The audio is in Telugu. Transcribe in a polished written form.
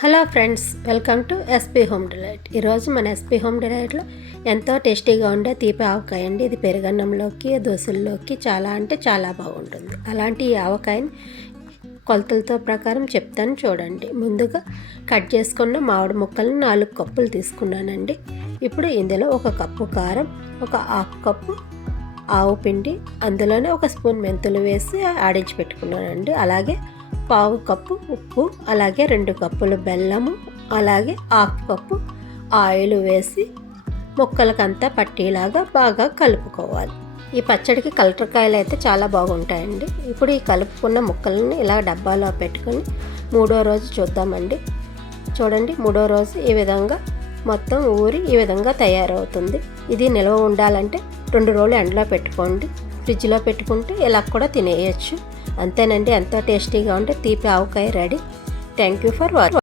Hello friends, welcome to SP home delight. ఈరోజు మన ఎస్పీ హోమ్ డిలైట్లో ఎంతో టేస్టీగా ఉండే తీపి ఆవకాయ అండి. ఇది పెరుగన్నంలోకి, దోశల్లోకి చాలా అంటే చాలా బాగుంటుంది. అలాంటి ఈ ఆవకాయని కొలతలతో ప్రకారం చెప్తాను చూడండి. ముందుగా కట్ చేసుకున్న మామిడి ముక్కలను 4 కప్పులు తీసుకున్నానండి. ఇప్పుడు ఇందులో 1 కప్పు కారం, 1/2 కప్పు ఆవు పిండి, అందులోనే 1 స్పూన్ మెంతులు వేసి ఆడించి పెట్టుకున్నానండి. అలాగే 1/4 కప్పు ఉప్పు, అలాగే 2 కప్పులు బెల్లము, అలాగే 1/2 కప్పు ఆయిల్ వేసి ముక్కలకంతా పట్టేలాగా బాగా కలుపుకోవాలి. ఈ పచ్చడికి కలటకాయలు అయితే చాలా బాగుంటాయండి. ఇప్పుడు ఈ కలుపుకున్న ముక్కలను ఇలా డబ్బాలో పెట్టుకొని 3వ రోజు చూద్దామండి. చూడండి, 3వ రోజు ఈ విధంగా మొత్తం ఊరి ఈ విధంగా తయారవుతుంది. ఇది నిల్వ ఉండాలంటే 2 రోజులు ఎండలో పెట్టుకోండి. ఫ్రిడ్జ్లో పెట్టుకుంటే ఇలా కూడా తినేయచ్చు. అంతేనండి, ఎంతో టేస్టీగా ఉంటే తీపి ఆవకాయ ready. Thank you for watching.